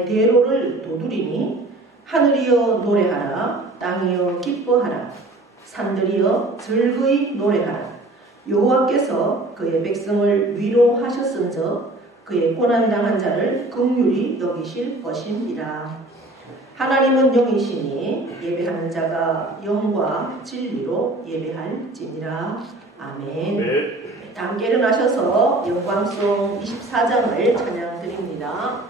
대로를 도두리니 하늘이여 노래하라, 땅이여 기뻐하라, 산들이여 즐거이 노래하라. 여호와께서 그의 백성을 위로하셨은저 그의 고난당한 자를 긍휼히 여기실 것입니다. 하나님은 영이시니 예배하는 자가 영과 진리로 예배할지니라. 아멘. 네. 다 함께 일어나셔서 영광송 24장을 찬양드립니다.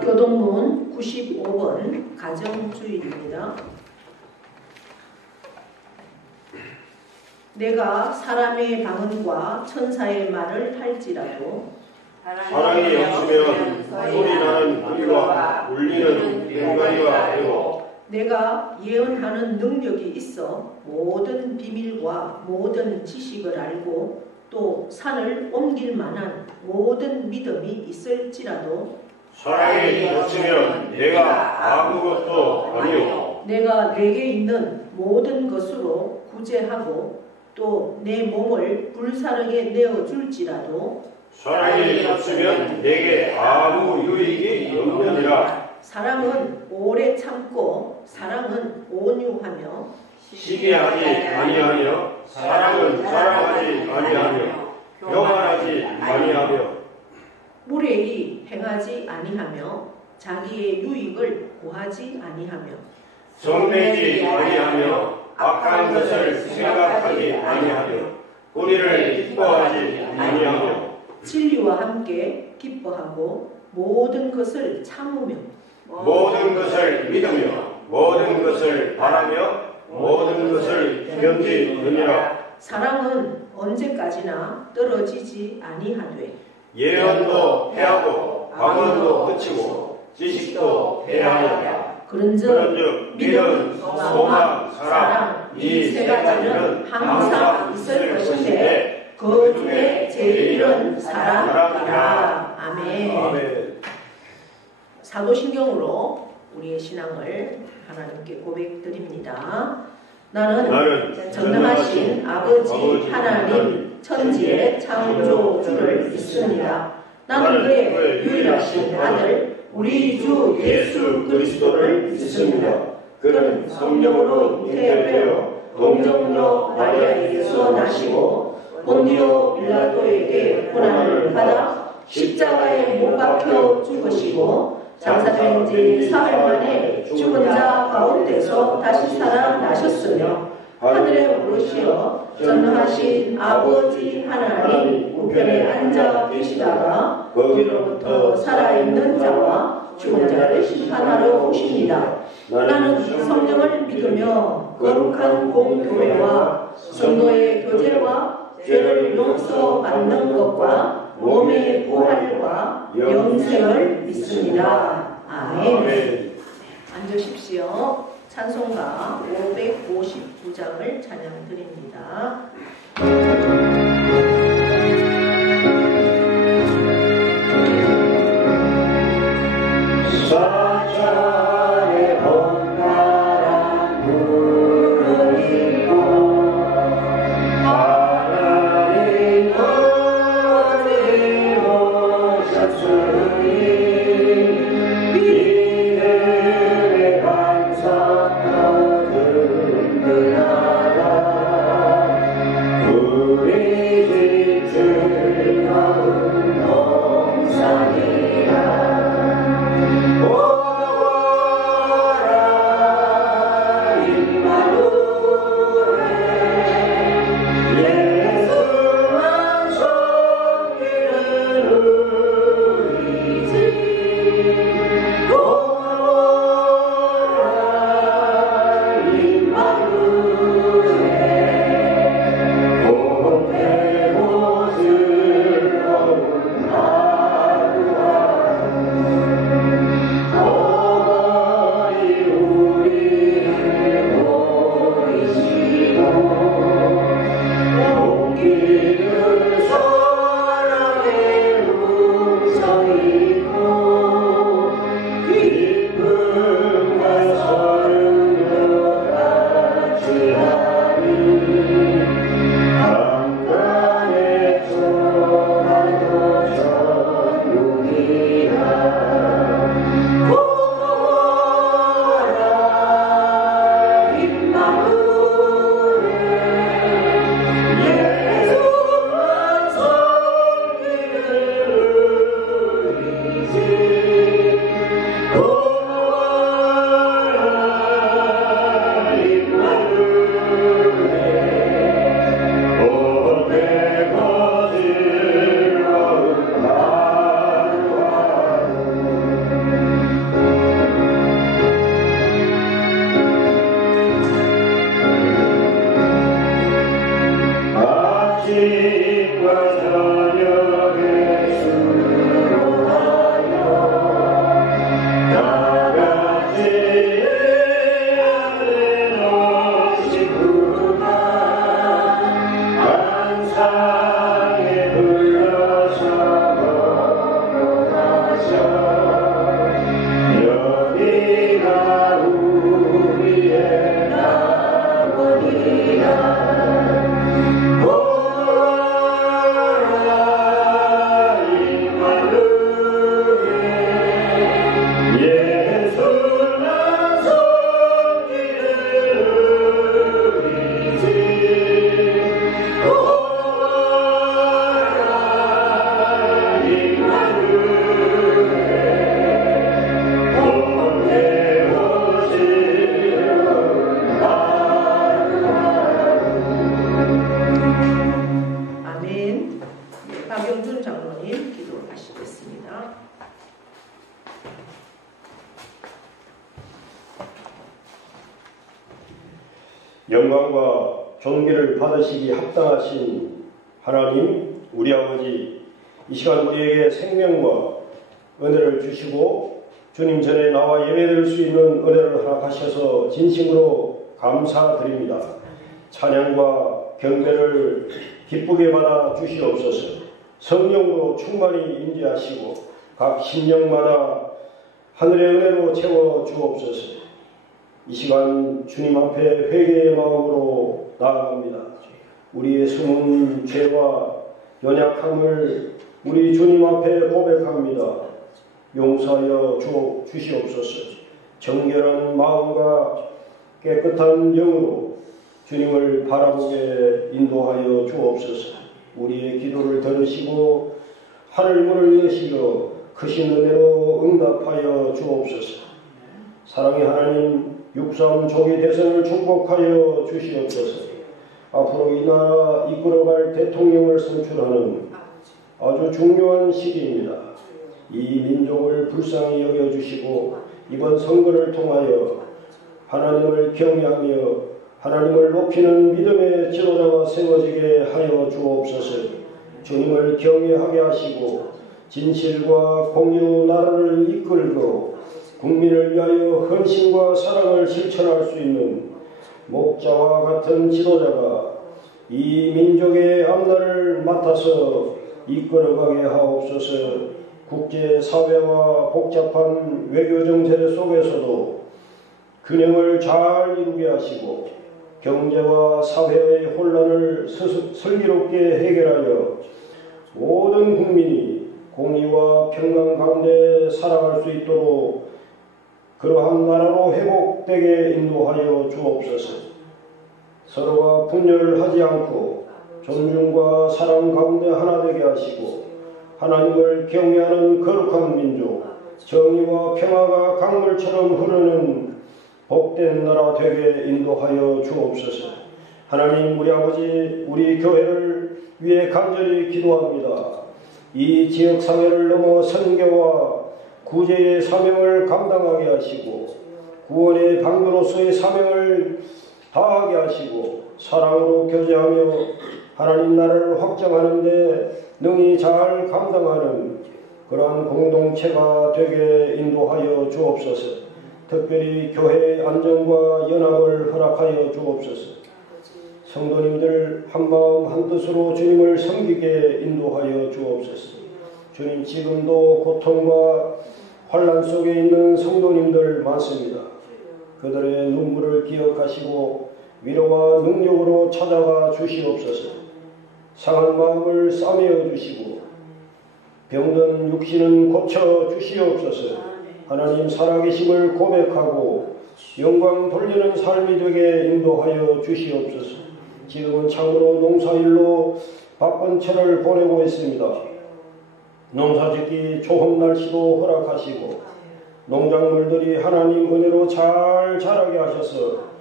교동문 95번 가정주일입니다. 내가 사람의 방언과 천사의 말을 할지라도 사랑이 없으면 소리 나는 소리와 울리는 괭과리가 되고 내가 예언하는 능력이 있어 모든 비밀과 모든 지식을 알고 또 산을 옮길 만한 모든 믿음이 있을지라도 사랑이 없으면 내가 아무것도 아니오. 내가 내게 있는 모든 것으로 구제하고 또 내 몸을 불사르게 내어줄지라도 사랑이 없으면 내게 아무 유익이 없느니라. 사랑은 오래 참고 사랑은 온유하며 시기하지 아니하며 사랑은 사랑하지 아니하며 교만하지 아니하며 무례히 행하지 아니하며 자기의 유익을 구하지 아니하며 성내지 아니하며 악한 것을 생각하지 아니하며 우리를 기뻐하지 아니하며 진리와 함께 기뻐하고 모든 것을 참으며 모든 것을 믿으며 모든 것을 바라며 모든 것을 견디느니라. 사랑은 언제까지나 떨어지지 아니하되 예언도 해하고 방언도 그치고 지식도 해하느니라. 그런즉 믿음, 소망, 사랑 이 세 가지는 항상 있을 것인데 그 중에 제일은 사랑이라. 아멘. 사도신경으로 우리의 신앙을 하나님께 고백드립니다. 나는 전능하신 아버지 하나님 천지의 창조주를 믿습니다. 나는 그의 유일하신 아들 우리 주 예수 그리스도를 믿습니다. 그는 성령으로 잉태되어 동정녀 마리아에게서 나시고 본디오 빌라도에게 고난을 받아 십자가에 못 박혀 죽으시고 장사된 지 사흘 만에 죽은 자 가운데서 다시 살아나셨으며 하늘에 오르시어 전능하신 아버지 하나님 우편에 앉아 계시다가 거기로부터 살아있는 자와 죽은 자를 심판하러 오십니다. 나는 성령을 믿으며 거룩한 공교회와 성도의 교제와 죄를 용서받는 것과 몸의 부활과 영생을 믿습니다. 아멘. 앉으십시오. 찬송가 559장을 찬양드립니다. 사자의 번갈아 물을 입고 하나님 어디로 오셨으니 믿음의 반석도 든든하다. 우리 집 즐거운 동산이라. 영광과 존귀를 받으시기 합당하신 하나님, 우리 아버지, 이 시간 우리에게 생명과 은혜를 주시고 주님 전에 나와 예배드릴 수 있는 은혜를 허락하셔서 진심으로 감사드립니다. 찬양과 경배를 기쁘게 받아 주시옵소서. 성령으로 충만히 임재하시고 각 심령마다 하늘의 은혜로 채워 주옵소서. 이 시간 주님 앞에 회개의 마음으로 나아갑니다. 우리의 숨은 죄와 연약함을 우리 주님 앞에 고백합니다. 용서하여 주시옵소서. 정결한 마음과 깨끗한 영으로 주님을 바라보게 인도하여 주옵소서. 우리의 기도를 들으시고 하늘 문을 여시어 크신 은혜로 응답하여 주옵소서. 사랑의 하나님, 육삼 조기 대선을 축복하여 주시옵소서. 앞으로 이 나라 이끌어갈 대통령을 선출하는 아주 중요한 시기입니다. 이 민족을 불쌍히 여겨주시고 이번 선거를 통하여 하나님을 경외하며 하나님을 높이는 믿음의 지도자가 세워지게 하여 주옵소서. 주님을 경외하게 하시고 진실과 공의로 나라를 이끌고 국민을 위하여 헌신과 사랑을 실천할 수 있는 목자와 같은 지도자가 이 민족의 앞날을 맡아서 이끌어가게 하옵소서. 국제사회와 복잡한 외교정세 속에서도 균형을 잘 이루게 하시고 경제와 사회의 혼란을 슬기롭게 해결하여 모든 국민이 공의와 평강 가운데 살아갈 수 있도록 그러한 나라로 회복되게 인도하여 주옵소서. 서로가 분열하지 않고 존중과 사랑 가운데 하나 되게 하시고 하나님을 경외하는 거룩한 민족, 정의와 평화가 강물처럼 흐르는 복된 나라 되게 인도하여 주옵소서. 하나님, 우리 아버지, 우리 교회를 위해 간절히 기도합니다. 이 지역사회를 넘어 선교와 구제의 사명을 감당하게 하시고 구원의 방도로서의 사명을 다하게 하시고 사랑으로 교제하며 하나님 나라를 확장하는 데 능히 잘 감당하는 그러한 공동체가 되게 인도하여 주옵소서. 특별히 교회의 안정과 연합을 허락하여 주옵소서. 성도님들 한마음 한뜻으로 주님을 섬기게 인도하여 주옵소서. 주님, 지금도 고통과 환난 속에 있는 성도님들 많습니다. 그들의 눈물을 기억하시고 위로와 능력으로 찾아가 주시옵소서. 상한 마음을 싸매어 주시고 병든 육신은 고쳐 주시옵소서. 하나님 살아계심을 고백하고 영광 돌리는 삶이 되게 인도하여 주시옵소서. 지금은 참으로 농사일로 바쁜 철을 보내고 있습니다. 농사짓기 좋은 날씨도 허락하시고 농작물들이 하나님 은혜로 잘 자라게 하셔서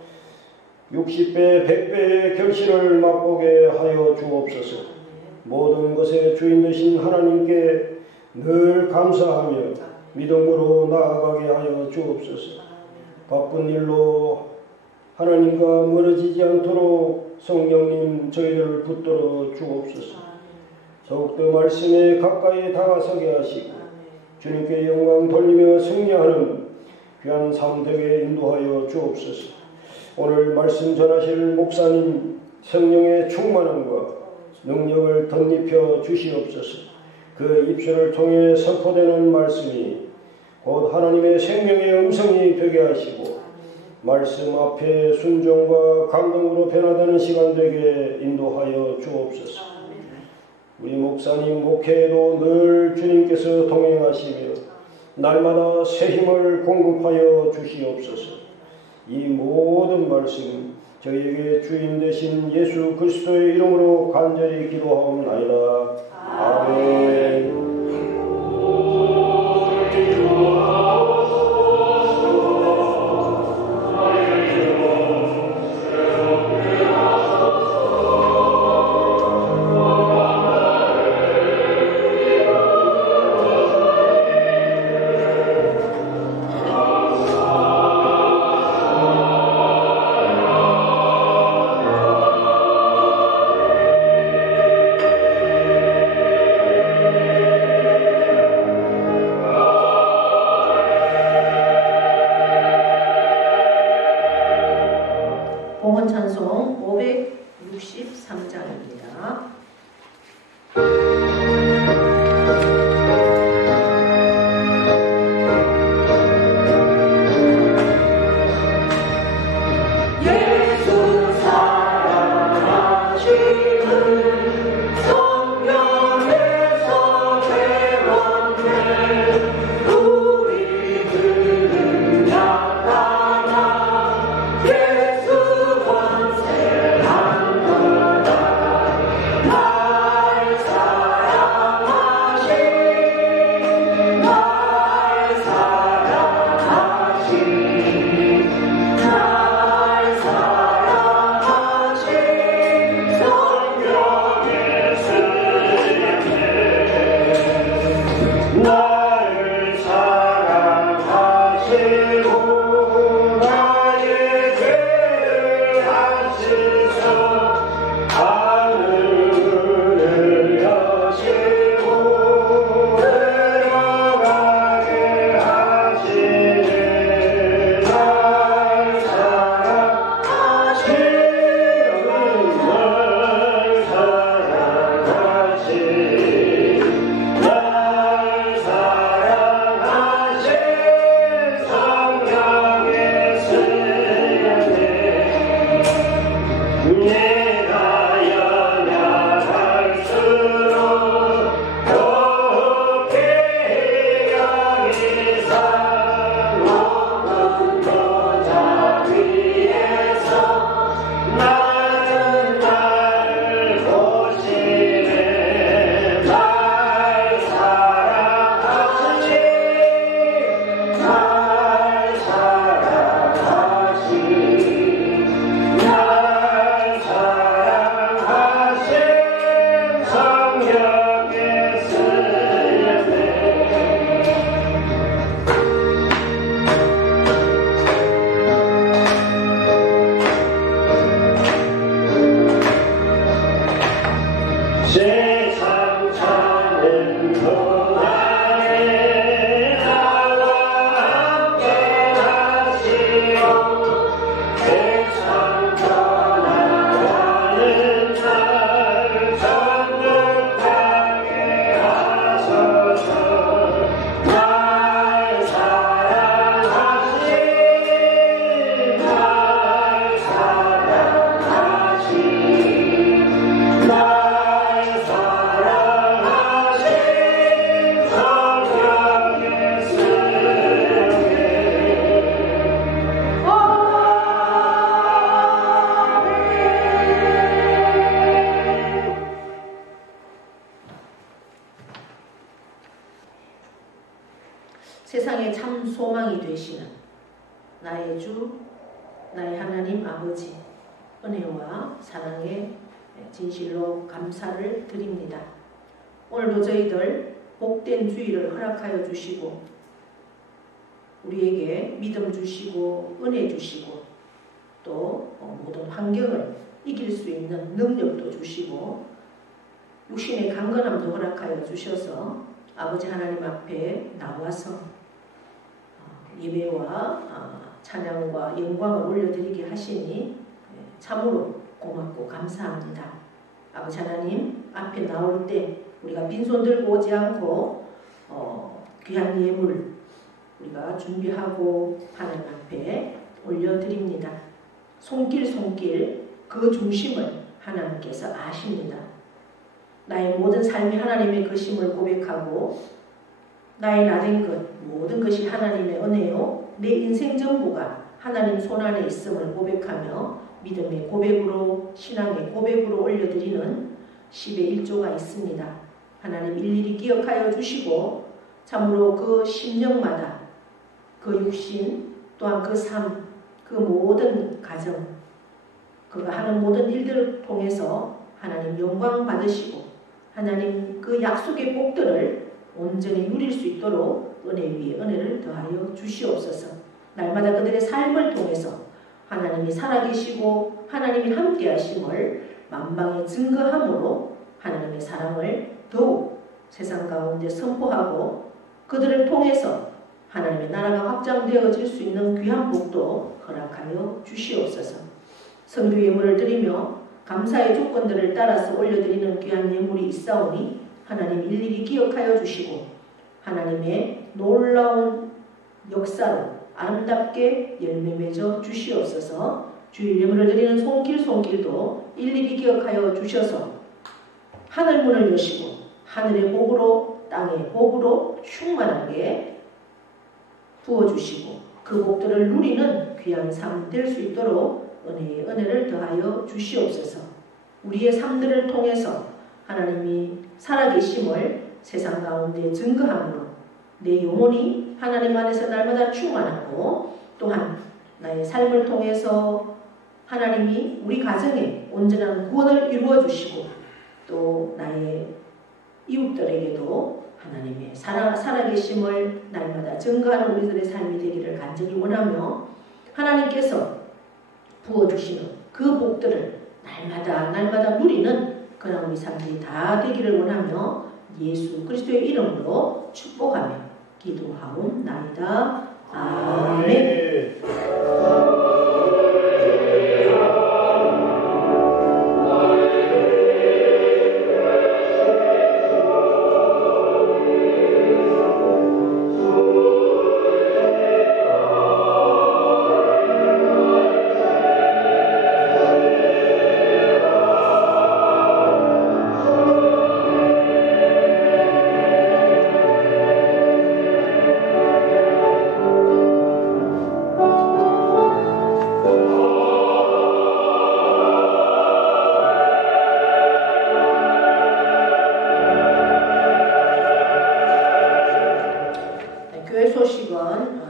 60배, 100배의 결실을 맛보게 하여 주옵소서. 모든 것의 주인 되신 하나님께 늘 감사하며 믿음으로 나아가게 하여 주옵소서. 바쁜 일로 하나님과 멀어지지 않도록 성령님 저희들을 붙들어 주옵소서. 더욱더 말씀에 가까이 다가서게 하시고 주님께 영광 돌리며 승리하는 귀한 삶 되게 인도하여 주옵소서. 오늘 말씀 전하실 목사님 성령의 충만함과 능력을 덧입혀 주시옵소서. 그 입술을 통해 선포되는 말씀이 곧 하나님의 생명의 음성이 되게 하시고 말씀 앞에 순종과 감동으로 변화되는 시간 되게 인도하여 주옵소서. 우리 목사님 목회에도 늘 주님께서 동행하시며 날마다 새 힘을 공급하여 주시옵소서. 이 모든 말씀 저희에게 주인 되신 예수 그리스도의 이름으로 간절히 기도하옵나이다. 아멘. 나의 주, 나의 하나님 아버지, 은혜와 사랑에 진실로 감사를 드립니다. 오늘도 저희들 복된 주일을 허락하여 주시고 우리에게 믿음 주시고 은혜 주시고 또 모든 환경을 이길 수 있는 능력도 주시고 육신의 강건함도 허락하여 주셔서 아버지 하나님 앞에 나와서 예배와 찬양과 영광을 올려드리게 하시니 참으로 고맙고 감사합니다. 아버지 하나님 앞에 나올 때 우리가 빈손 들고 오지 않고 귀한 예물 우리가 준비하고 하나님 앞에 올려드립니다. 손길 그 중심을 하나님께서 아십니다. 나의 모든 삶이 하나님의 것임을 고백하고 나의 나된 것 모든 것이 하나님의 은혜요 내 인생 전부가 하나님 손안에 있음을 고백하며 믿음의 고백으로 신앙의 고백으로 올려드리는 10의 1조가 있습니다. 하나님 일일이 기억하여 주시고 참으로 그 심령마다 그 육신 또한 그 삶, 그 모든 가정 그가 하는 모든 일들을 통해서 하나님 영광 받으시고 하나님 그 약속의 복들을 온전히 누릴 수 있도록 은혜 위에 은혜를 더하여 주시옵소서. 날마다 그들의 삶을 통해서 하나님이 살아계시고 하나님이 함께 하심을 만방에 증거함으로 하나님의 사랑을 더욱 세상 가운데 선포하고 그들을 통해서 하나님의 나라가 확장되어질 수 있는 귀한 복도 허락하여 주시옵소서. 선교 예물을 드리며 감사의 조건들을 따라서 올려드리는 귀한 예물이 있사오니 하나님 일일이 기억하여 주시고 하나님의 놀라운 역사로 아름답게 열매 맺어 주시옵소서. 주일 예물을 드리는 손길도 일일이 기억하여 주셔서 하늘 문을 여시고 하늘의 복으로 땅의 복으로 충만하게 부어주시고 그 복들을 누리는 귀한 삶 될 수 있도록 은혜의 은혜를 더하여 주시옵소서. 우리의 삶들을 통해서 하나님이 살아계심을 세상 가운데 증거함으로 내 영혼이 하나님 안에서 날마다 충만하고 또한 나의 삶을 통해서 하나님이 우리 가정에 온전한 구원을 이루어 주시고 또 나의 이웃들에게도 하나님의 살아계심을 날마다 증거하는 우리들의 삶이 되기를 간절히 원하며 하나님께서 부어주시는 그 복들을 날마다 누리는 그런 우리 삶이 다 되기를 원하며 예수 그리스도의 이름으로 축복하며 기도하옵나이다. 아멘.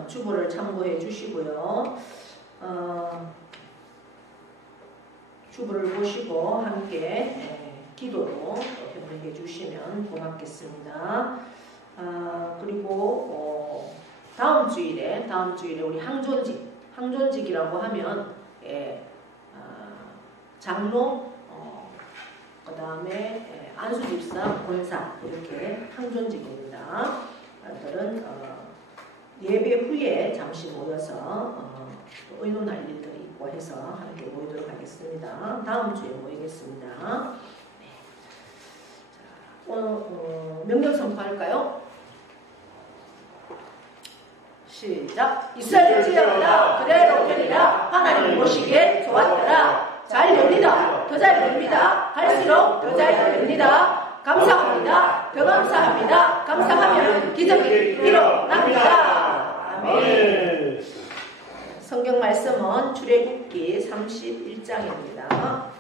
주보를 참고해 주시고요. 주보를 보시고 함께 기도로 협력해 주시면 고맙겠습니다. 그리고 다음 주일에 우리 항존직이라고 하면 장로 그 다음에 안수집사, 권사 이렇게 항존직입니다. 들은 예배 후에 잠시 모여서 의논할 일들이 있고 해서 함께 모이도록 하겠습니다. 다음 주에 모이겠습니다. 네. 자, 명령 선포할까요? 시작. 이스라엘 지혜하라 그대로 되리라. 하나님 보시기에 좋았더라. 잘 됩니다. 더 잘 됩니다. 할수록 더 잘 됩니다. 감사합니다. 더 감사합니다. 감사하면 기적이 일어납니다. 아멘. 성경 말씀은 출애굽기 31장입니다.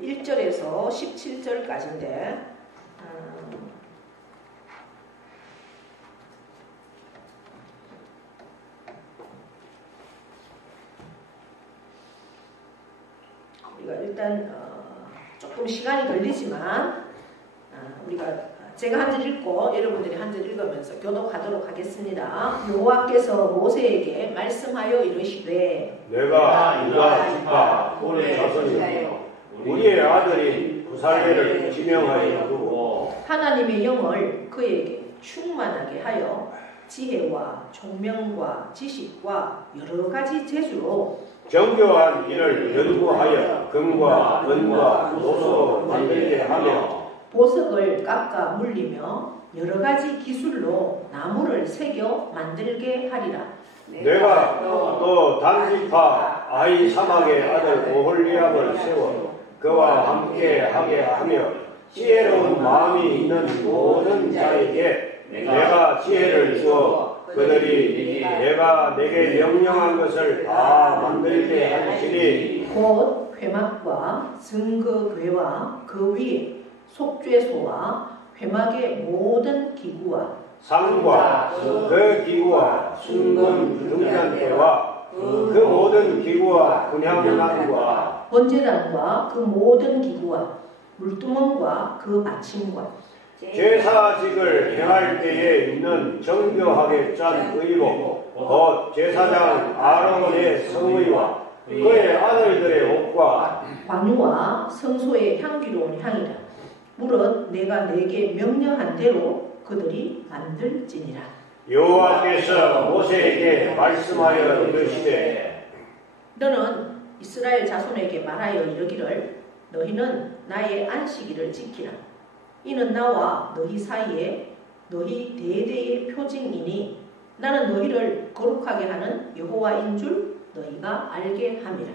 1절에서 17절까지인데 우리가 일단 조금 시간이 걸리지만 우리가 제가 한 절 읽고 여러분들이 한 절 읽으면서 교독하도록 하겠습니다. 여호와께서 모세에게 말씀하여 이르시되 내가 유다 지파 본의 자손이며 우리의 아들인 부살레를 지명하여 두고 하나님의 영을 그에게 충만하게 하여 지혜와 총명과 지식과 여러 가지 재주로 정교한 일을 연구하여 금과 은과 노소 만들게 하며 보석을 깎아 물리며 여러 가지 기술로 나무를 새겨 만들게 하리라. 내가 또 단지파 아히사막의 아들 오홀리압을 세워 그와 함께 하게 하며 지혜로운 마음이 있는 모든 자에게 내가 지혜를 주어 그들이 내가 내게 명령한 것을 다 만들게 할지니 곧 회막과 증거궤와 그 위에 속죄소와 회막의 모든 기구와 상과 그 기구와 순금 등잔대와 그 모든 기구와 분향난과 번제단과 그 모든 기구와 물두멍과 그 받침과 제사직을 행할 때에 있는 정교하게 짠 의복 곧 제사장 아론의 성의와 그의 아들들의 옷과 관유와 성소의 향기로운 향이라. 무릇 내가 내게 명령한 대로 그들이 만들지니라. 여호와께서 모세에게 말씀하여 이르시되 너는 이스라엘 자손에게 말하여 이르기를 너희는 나의 안식일을 지키라. 이는 나와 너희 사이에 너희 대대의 표징이니 나는 너희를 거룩하게 하는 여호와인 줄 너희가 알게 함이라.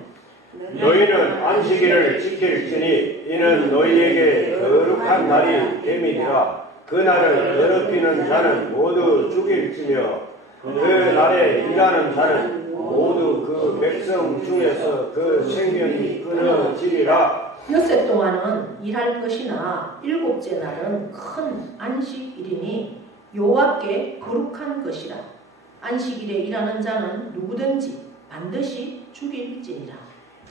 너희는 안식일을 지킬지니 이는 너희에게 거룩한 날이 됨이니라. 그 날을 더럽히는 자는 모두 죽일지며 그 날에 일하는 자는 모두 그 백성 중에서 그 생명이 끊어지리라. 엿새 동안은 일할 것이나 일곱째 날은 큰 안식일이니 여호와께 거룩한 것이라. 안식일에 일하는 자는 누구든지 반드시 죽일지니라.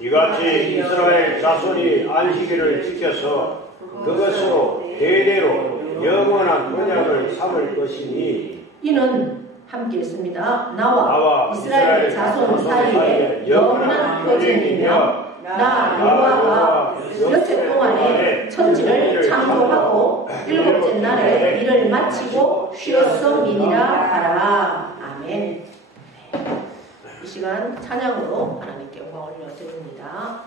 이같이 이스라엘 자손이 안식일을 지켜서 그것으로 대대로 영원한 언약을 삼을 것이니 이는 함께 했습니다. 나와 이스라엘 자손 사이에 영원한 표징이며 나 여호와가 엿새 동안에 천지를 창조하고 일곱째 날에 일을 마치고 쉬었음이니라 하라. 아멘. 이 시간 찬양으로 하나님께 영광 올려드립니다.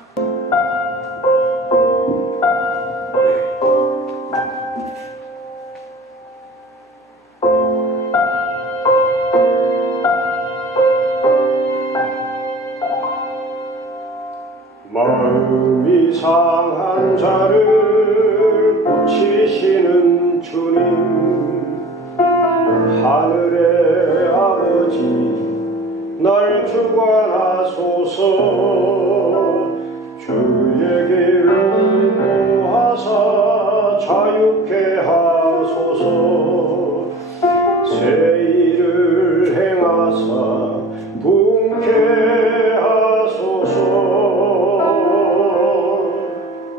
마음이 상한 자를 고치시는 주님, 하늘의 아버지 날 주관하소서. 주의 길을 모아사 자유케 하소서. 새 일을 행하사 분케 하소서.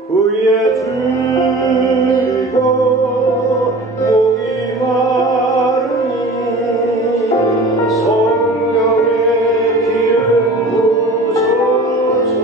의에 줄이고 목이 마르니 성령의 기름 부으소서.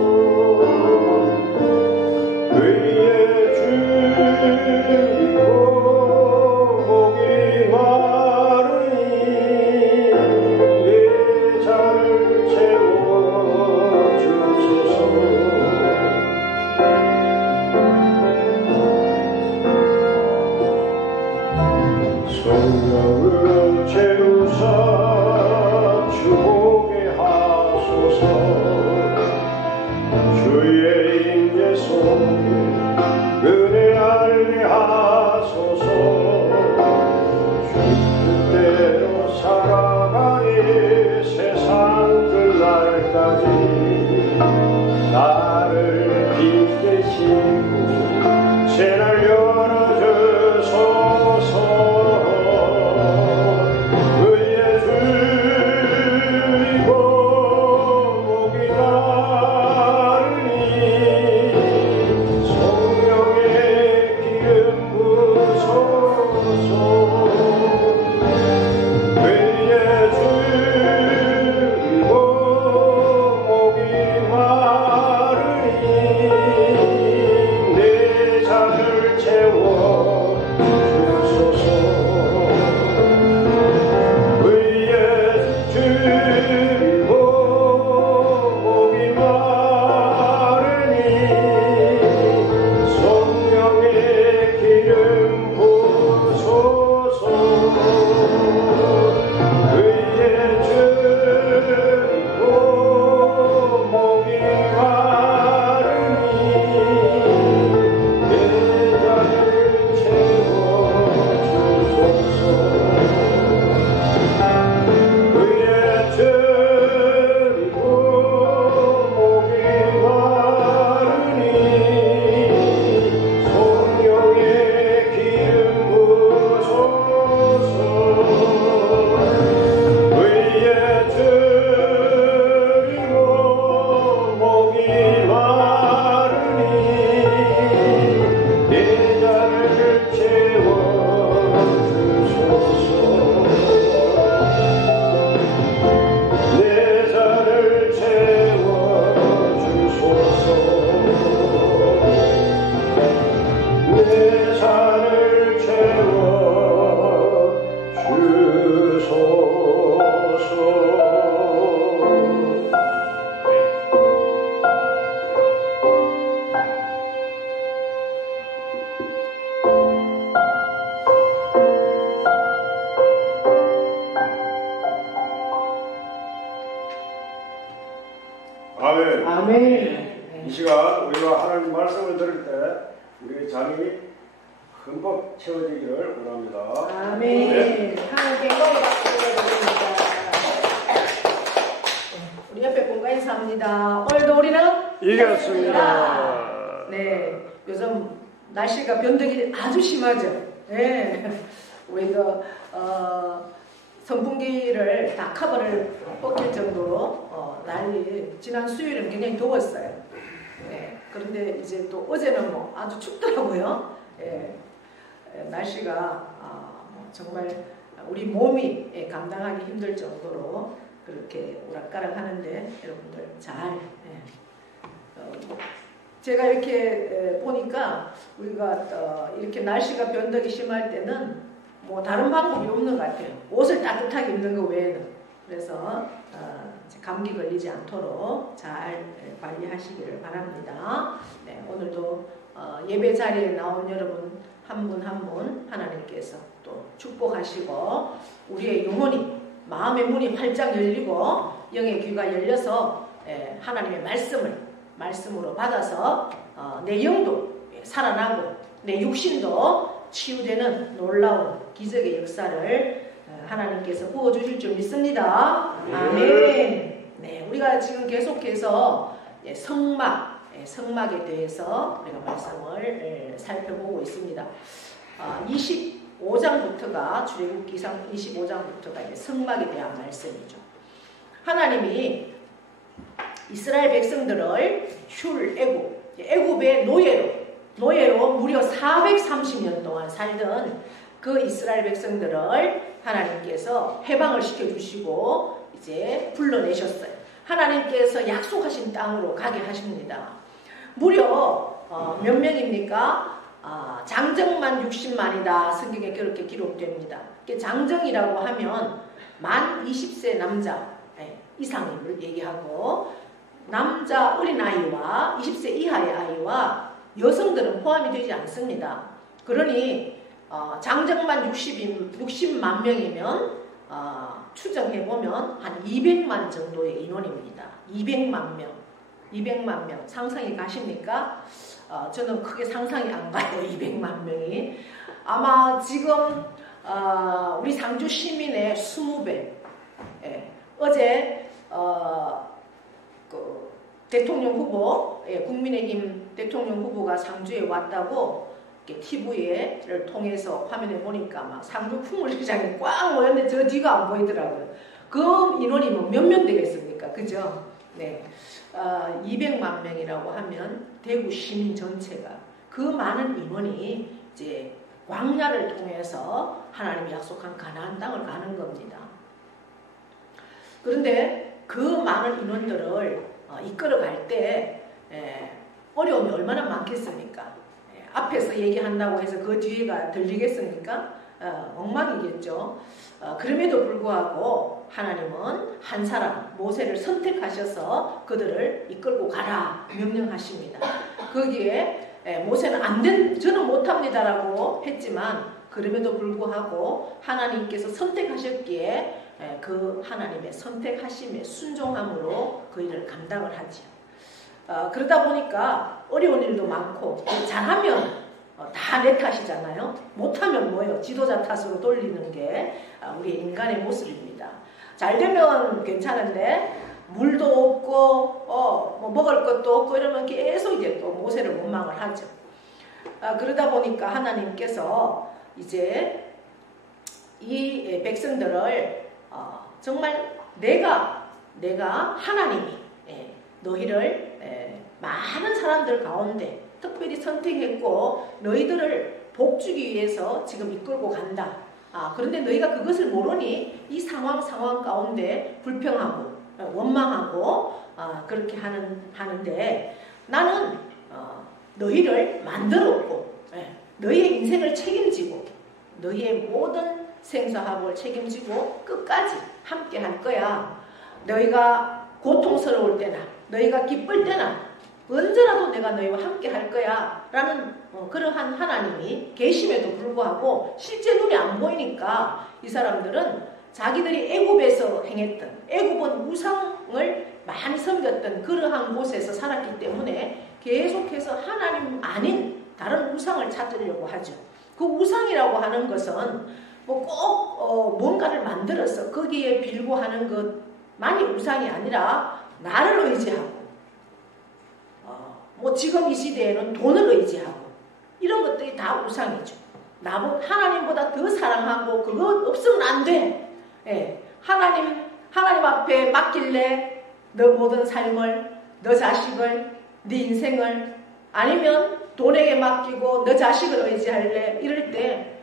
아멘. 아멘. 이 시간 우리가 하나님 말씀을 들을 때 우리의 잠이 흠뻑 채워지기를 원합니다. 아멘. 하나님께 영광을 받습니다. 우리 옆에 공간 인사합니다. 오늘도 우리는 이겼습니다. 네, 요즘 날씨가 변덕이 아주 심하죠. 네, 우리가 선풍기를 다 커버를 벗길 정도로 날이 지난 수요일은 굉장히 더웠어요. 네, 그런데 이제 또 어제는 뭐 아주 춥더라고요. 네, 날씨가 정말 우리 몸이 감당하기 힘들 정도로 그렇게 오락가락하는데 여러분들 잘 제가 이렇게 보니까 우리가 이렇게 날씨가 변덕이 심할 때는 뭐 다른 방법이 없는 것 같아요. 옷을 따뜻하게 입는 거 외에는. 그래서 감기 걸리지 않도록 잘 관리하시기를 바랍니다. 네, 오늘도 예배 자리에 나온 여러분 한 분 한 분 하나님께서 또 축복하시고 우리의 영혼이 마음의 문이 활짝 열리고 영의 귀가 열려서 하나님의 말씀으로 받아서 내 영도 살아나고 내 육신도 치유되는 놀라운 기적의 역사를 하나님께서 부어주실 줄 믿습니다. 아멘. 네, 우리가 지금 계속해서 성막에 대해서 우리가 말씀을 살펴보고 있습니다. 25장부터가 출애굽기상 25장부터가 이제 성막에 대한 말씀이죠. 하나님이 이스라엘 백성들을 애굽의 노예로 무려 430년 동안 살던 그 이스라엘 백성들을 하나님께서 해방을 시켜주시고 이제 불러내셨어요. 하나님께서 약속하신 땅으로 가게 하십니다. 무려 몇 명입니까? 장정만 60만이다. 성경에 그렇게 기록됩니다. 장정이라고 하면 만 20세 남자 이상을 얘기하고 남자 어린아이와 20세 이하의 아이와 여성들은 포함이 되지 않습니다. 그러니 장정만 60만 명이면 추정해보면 한 200만 정도의 인원입니다. 200만 명 상상이 가십니까? 저는 크게 상상이 안 가요. 200만 명이 아마 지금 우리 상주 시민의 20배. 어제 그 대통령 후보, 국민의힘 대통령 후보가 상주에 왔다고 TV를 통해서 화면에 보니까 막 상주 풍물시장에 꽉 모였는데 저 뒤가 안 보이더라고요. 그 인원이 뭐 몇 명 되겠습니까? 그죠? 네. 200만 명이라고 하면 대구 시민 전체가 그 많은 인원이 이제 광야를 통해서 하나님이 약속한 가나안 땅을 가는 겁니다. 그런데 그 많은 인원들을 이끌어갈 때 어려움이 얼마나 많겠습니까? 앞에서 얘기한다고 해서 그 뒤에가 들리겠습니까? 엉망이겠죠. 그럼에도 불구하고 하나님은 한 사람 모세를 선택하셔서 그들을 이끌고 가라 명령하십니다. 거기에 모세는 저는 못합니다라고 했지만 그럼에도 불구하고 하나님께서 선택하셨기에 그 하나님의 선택하심에 순종함으로 그 일을 감당을 하죠. 그러다 보니까 어려운 일도 많고 잘하면 다 내 탓이잖아요. 못하면 뭐예요? 지도자 탓으로 돌리는 게 우리 인간의 모습입니다. 잘 되면 괜찮은데 물도 없고 뭐 먹을 것도 없고 이러면 계속 이제 또 모세를 원망을 하죠. 그러다 보니까 하나님께서 이제 이 백성들을 정말 내가 하나님이 너희를 많은 사람들 가운데 특별히 선택했고 너희들을 복주기 위해서 지금 이끌고 간다. 그런데 너희가 그것을 모르니 이 상황 가운데 불평하고 원망하고 그렇게 하는데 나는 너희를 만들었고 너희의 인생을 책임지고 너희의 모든 생사합을 책임지고 끝까지 함께 할 거야. 너희가 고통스러울 때나 너희가 기쁠 때나 언제라도 내가 너희와 함께 할 거야 라는 그러한 하나님이 계심에도 불구하고 실제 눈에 안 보이니까 이 사람들은 자기들이 애굽에서 행했던 애굽은 우상을 많이 섬겼던 그러한 곳에서 살았기 때문에 계속해서 하나님 아닌 다른 우상을 찾으려고 하죠. 그 우상이라고 하는 것은 뭐 꼭 뭔가를 만들어서 거기에 빌고 하는 것만이 우상이 아니라 나를 의지하고 뭐 지금 이 시대에는 돈을 의지하고 이런 것들이 다 우상이죠. 하나님보다 더 사랑하고 그거 없으면 안 돼. 예. 하나님 앞에 맡길래 너 모든 삶을, 너 자식을, 네 인생을, 아니면 돈에게 맡기고 너 자식을 의지할래. 이럴 때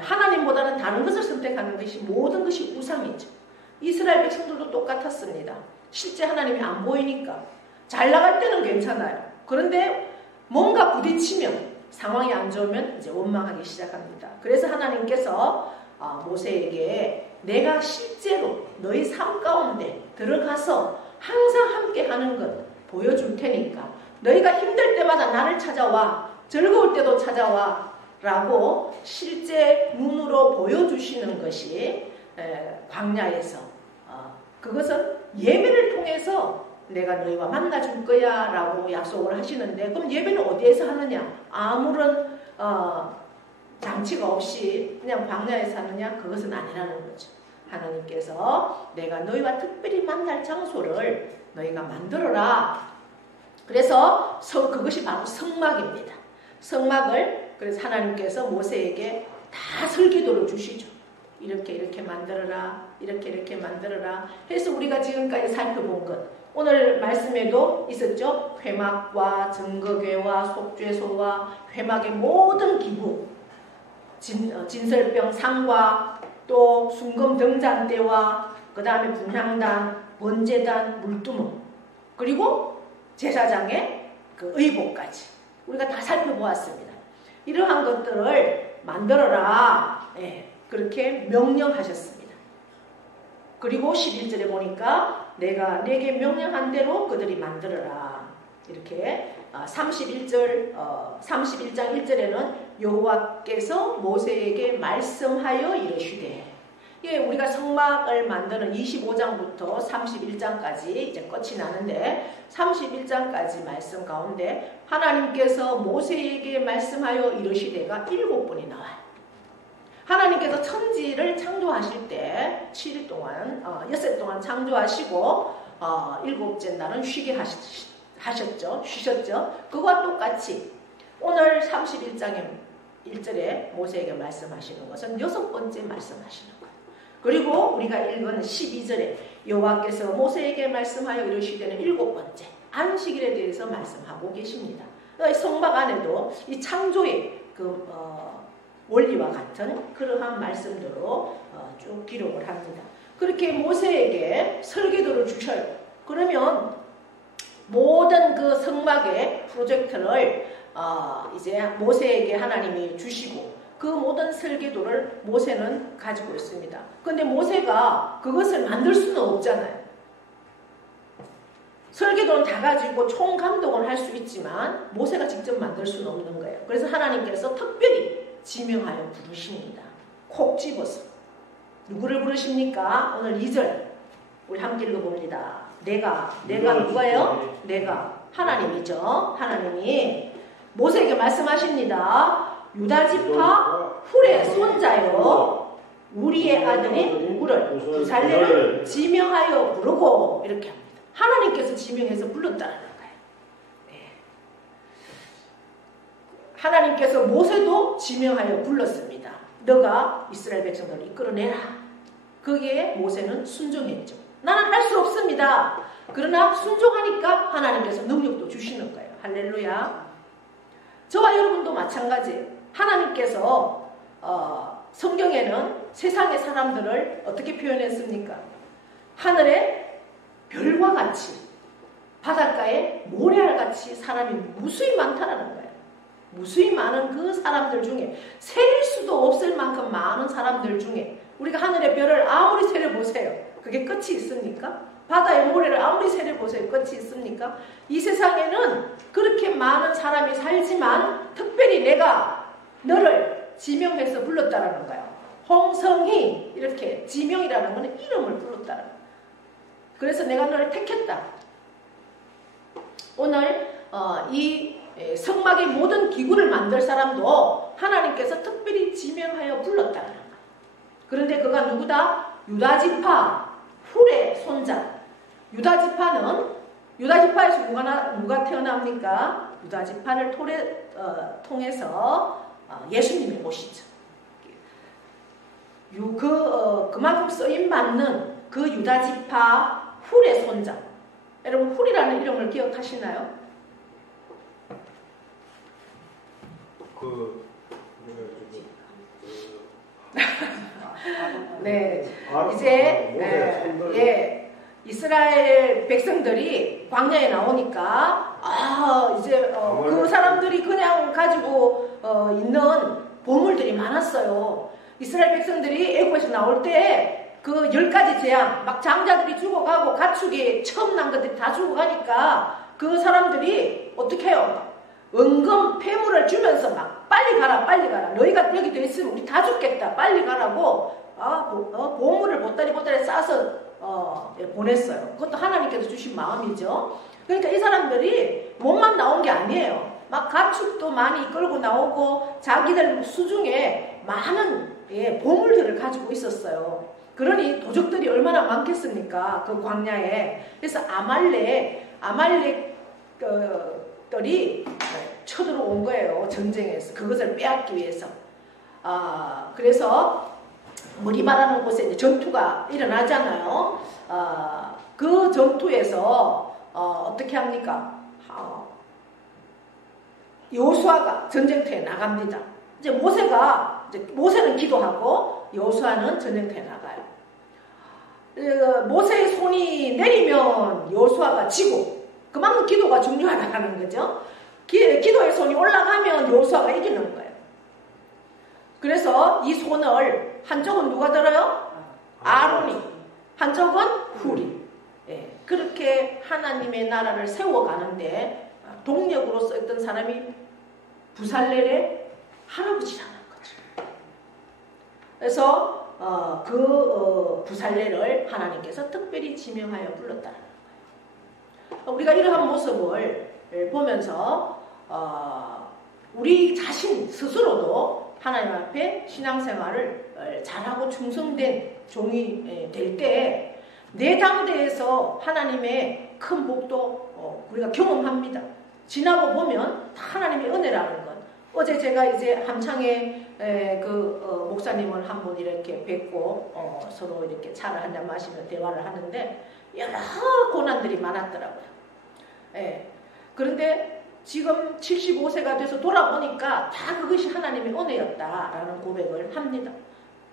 하나님보다는 다른 것을 선택하는 것이 모든 것이 우상이죠. 이스라엘 백성들도 똑같았습니다. 실제 하나님이 안 보이니까 잘 나갈 때는 괜찮아요. 그런데 뭔가 부딪히면 상황이 안 좋으면 이제 원망하기 시작합니다. 그래서 하나님께서 모세에게 내가 실제로 너희 삶 가운데 들어가서 항상 함께 하는 것 보여줄 테니까 너희가 힘들 때마다 나를 찾아와, 즐거울 때도 찾아와 라고 실제 눈으로 보여주시는 것이 광야에서 그것은 예배를 통해서 내가 너희와 만나줄 거야 라고 약속을 하시는데, 그럼 예배는 어디에서 하느냐? 아무런 장치가 없이 그냥 광야에서 하느냐? 그것은 아니라는 거죠. 하나님께서 내가 너희와 특별히 만날 장소를 너희가 만들어라. 그래서 그것이 바로 성막입니다. 성막을 그래서 하나님께서 모세에게 다 설계도를 주시죠. 이렇게 만들어라, 이렇게 만들어라 해서 우리가 지금까지 살펴본 것, 오늘 말씀에도 있었죠. 회막과 증거궤와 속죄소와 회막의 모든 기구, 진설병 상과 또 순금 등잔대와 그 다음에 분향단, 번제단, 물두멍, 그리고 제사장의 그 의복까지 우리가 다 살펴보았습니다. 이러한 것들을 만들어라. 그렇게 명령하셨습니다. 그리고 11절에 보니까 내가 내게 명령한 대로 그들이 만들어라. 이렇게 31장 1절에는 여호와께서 모세에게 말씀하여 이르시되, 우리가 성막을 만드는 25장부터 31장까지 이제 끝이 나는데 31장까지 말씀 가운데 하나님께서 모세에게 말씀하여 이르시되가 7번이 나와요. 하나님께서 천지를 창조하실 때 7일 동안, 엿새 동안 창조하시고 7째 날은 쉬게 하셨죠. 쉬셨죠. 그와 똑같이 오늘 31장의 1절에 모세에게 말씀하시는 것은 6번째 말씀하시는 거예요. 그리고 우리가 읽은 12절에 여호와께서 모세에게 말씀하여 이르시되는 7번째 안식일에 대해서 말씀하고 계십니다. 성막 안에도 이 창조의 원리와 같은 그러한 말씀들로 쭉 기록을 합니다. 그렇게 모세에게 설계도를 주셔요. 그러면 모든 그 성막의 프로젝트를 이제 모세에게 하나님이 주시고 그 모든 설계도를 모세는 가지고 있습니다. 그런데 모세가 그것을 만들 수는 없잖아요. 설계도는 다 가지고 총감독은 할 수 있지만 모세가 직접 만들 수는 없는 거예요. 그래서 하나님께서 특별히 지명하여 부르십니다. 콕 집어서. 누구를 부르십니까? 오늘 2절 우리 함께 읽어봅니다. 내가 누가요? 내가 하나님이죠. 하나님이 모세에게 말씀하십니다. 유다지파 훌의 손자요 우리의 아들인 누구를 부살레를 지명하여 부르고, 이렇게 합니다. 하나님께서 지명해서 불렀다는 거예요. 하나님께서 모세도 지명하여 불렀습니다. 너가 이스라엘 백성들을 이끌어내라. 거기에 모세는 순종했죠. 나는 할 수 없습니다. 그러나 순종하니까 하나님께서 능력도 주시는 거예요. 할렐루야. 저와 여러분도 마찬가지예요. 하나님께서 성경에는 세상의 사람들을 어떻게 표현했습니까? 하늘에 별과 같이, 바닷가에 모래알같이 사람이 무수히 많다라는 거예요. 무수히 많은 그 사람들 중에, 셀 수도 없을 만큼 많은 사람들 중에 우리가 하늘의 별을 아무리 세려보세요. 그게 끝이 있습니까? 바다의 모래를 아무리 세려보세요. 끝이 있습니까? 이 세상에는 그렇게 많은 사람이 살지만 특별히 내가 너를 지명해서 불렀다라는 거예요. 홍성희, 이렇게 지명이라는 것은 이름을 불렀다라는 거예요. 그래서 내가 너를 택했다. 오늘 이 성막의 모든 기구를 만들 사람도 하나님께서 특별히 지명하여 불렀다는 거야. 그런데 그가 누구다? 유다지파 훌의 손자. 유다지파에서 누가 태어납니까? 유다지파를 통해서 예수님이 오시죠. 그만큼 쓰임받는 그 유다지파 훌의 손자. 여러분 훌이라는 이름을 기억하시나요? 네, 이제 이스라엘 백성들이 광야에 나오니까 그 사람들이 그냥 가지고 있는 보물들이 많았어요. 이스라엘 백성들이 애굽에서 나올 때 그 10가지 재앙, 막 장자들이 죽어가고 가축이 처음 난 것들이 다 죽어가니까 그 사람들이 어떻게 해요? 은금 폐물을 주면서 막 빨리 가라 너희가 여기 돼 있으면 우리 다 죽겠다 빨리 가라고 보물을 보따리 싸서 보냈어요. 그것도 하나님께서 주신 마음이죠. 그러니까 이 사람들이 몸만 나온 게 아니에요. 막 가축도 많이 끌고 나오고 자기들 수중에 많은 보물들을 가지고 있었어요. 그러니 도적들이 얼마나 많겠습니까? 그 광야에. 그래서 아말렉들이 쳐들어온 거예요. 전쟁에서. 그것을 빼앗기 위해서. 그래서 머리바라는 곳에 이제 전투가 일어나잖아요. 그 전투에서 어떻게 합니까? 여호수아가 전쟁터에 나갑니다. 이제 모세는 기도하고 여호수아는 전쟁터에 나가요. 모세의 손이 내리면 여호수아가 지고 그만큼 기도가 중요하다는 거죠. 기도의 손이 올라가면 여호수아가 이기는 거예요. 그래서 이 손을 한쪽은 누가 들어요? 아론이, 한쪽은 훌이. 그렇게 하나님의 나라를 세워가는데 동력으로서 어떤 사람이 부살렐의 할아버지라는 거죠. 그래서 부살렐을 하나님께서 특별히 지명하여 불렀다는 거예요. 우리가 이러한 모습을 보면서 우리 자신 스스로도 하나님 앞에 신앙생활을 잘하고 충성된 종이 될 때 내 당대에서 하나님의 큰 복도 우리가 경험합니다. 지나고 보면 다 하나님의 은혜라는 것. 어제 제가 이제 함창에 목사님을 한 분 이렇게 뵙고 서로 이렇게 차를 한잔 마시며 대화를 하는데 여러 고난들이 많았더라고요. 그런데 지금 75세가 돼서 돌아보니까 다 그것이 하나님의 은혜였다라는 고백을 합니다.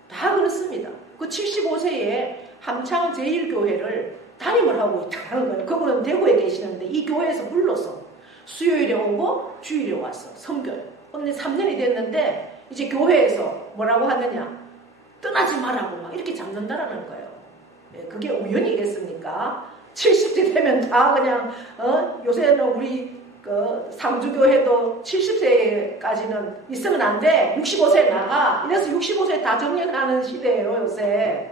다 그렇습니다. 그 75세에 함창 제1교회를 담임을 하고 있다는 거예요. 그분은 대구에 계시는데 이 교회에서 불러서 수요일에 오고 주일에 와서 섬겨요. 근데 3년이 됐는데 이제 교회에서 뭐라고 하느냐, 떠나지 말라고 막 이렇게 잡는다라는 거예요. 그게 우연이겠습니까? 70세 되면 다 그냥 요새는 우리 상주교회도 70세까지는 있으면 안 돼. 65세에 나가. 이래서 65세에 다 정년하는 시대예요, 요새.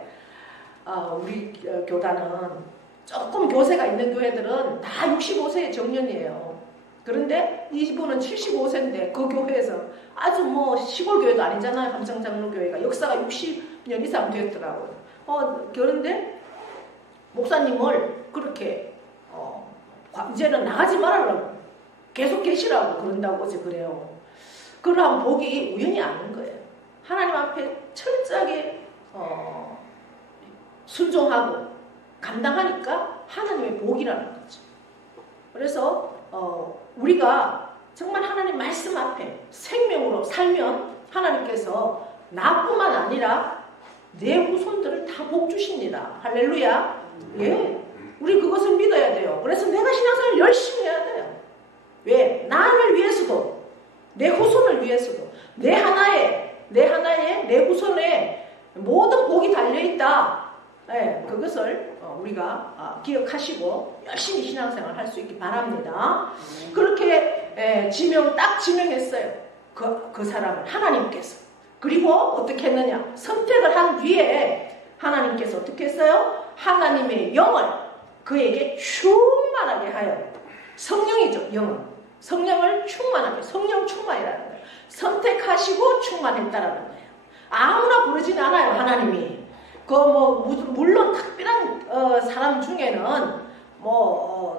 우리 교단은 조금 교세가 있는 교회들은 다 65세에 정년이에요. 그런데 이분은 75세인데 그 교회에서 아주 시골 교회도 아니잖아요. 함성장로교회가 역사가 60년 이상 됐더라고요. 그런데 목사님을 그렇게 이제는 나가지 말라고 계속 계시라고 그런다고 어제 그래요. 그러한 복이 우연히 아닌 거예요. 하나님 앞에 철저하게 순종하고 감당하니까 하나님의 복이라는 거죠. 그래서 우리가 정말 하나님 말씀 앞에 생명으로 살면 하나님께서 나뿐만 아니라 내 후손들을 다 복 주십니다. 할렐루야. 예, 우리 그것을 믿어야 돼요. 그래서 내가 신앙생활을 열심히 해야 돼요. 왜? 나를 위해서도, 내 후손을 위해서도, 내 하나에 내 후손에 모든 복이 달려있다. 그것을 우리가 기억하시고 열심히 신앙생활 할 수 있기 바랍니다. 그렇게 딱 지명했어요. 그 사람을 하나님께서. 그리고 어떻게 했느냐? 선택을 한 뒤에 하나님께서 어떻게 했어요? 하나님의 영을 그에게 충만하게 하여 성령이죠. 영은 성령을 충만하게 성령 충만이라는 거예요. 선택하시고 충만했다라는 거예요. 아무나 부르지는 않아요. 하나님이 물론 특별한 사람 중에는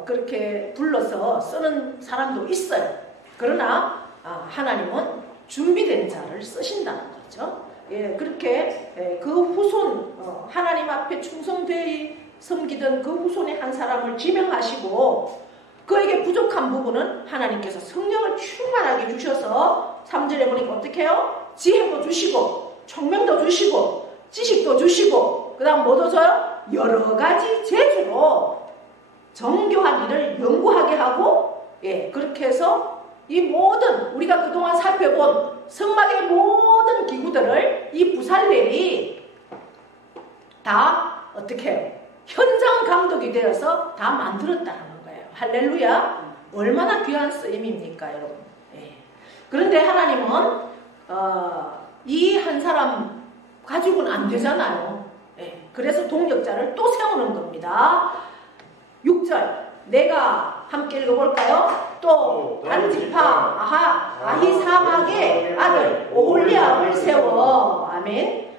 그렇게 불러서 쓰는 사람도 있어요. 그러나 하나님은 준비된 자를 쓰신다는 거죠. 예, 그렇게 그 후손 하나님 앞에 충성되이 섬기던 그 후손의 한 사람을 지명하시고 그에게 부족한 부분은 하나님께서 성령을 충만하게 주셔서 3절에 보니까 어떻게 해요? 지혜도 주시고 총명도 주시고 지식도 주시고 그 다음 뭐도 줘요? 여러 가지 재주로 정교한 일을 연구하게 하고 그렇게 해서 이 모든 우리가 그동안 살펴본 성막의 모든 기구들을 이 부살렐이 다 어떻게 해요? 현장 감독이 되어서 다 만들었다는 거예요. 할렐루야. 얼마나 귀한 쓰임입니까 여러분. 그런데 하나님은 이 한 사람 가지고는 안 되잖아요. 그래서 동력자를 또 세우는 겁니다. 6절 내가 함께 읽어볼까요? 또 단지파 아히사막의 아들 오홀리압을 세워. 아멘.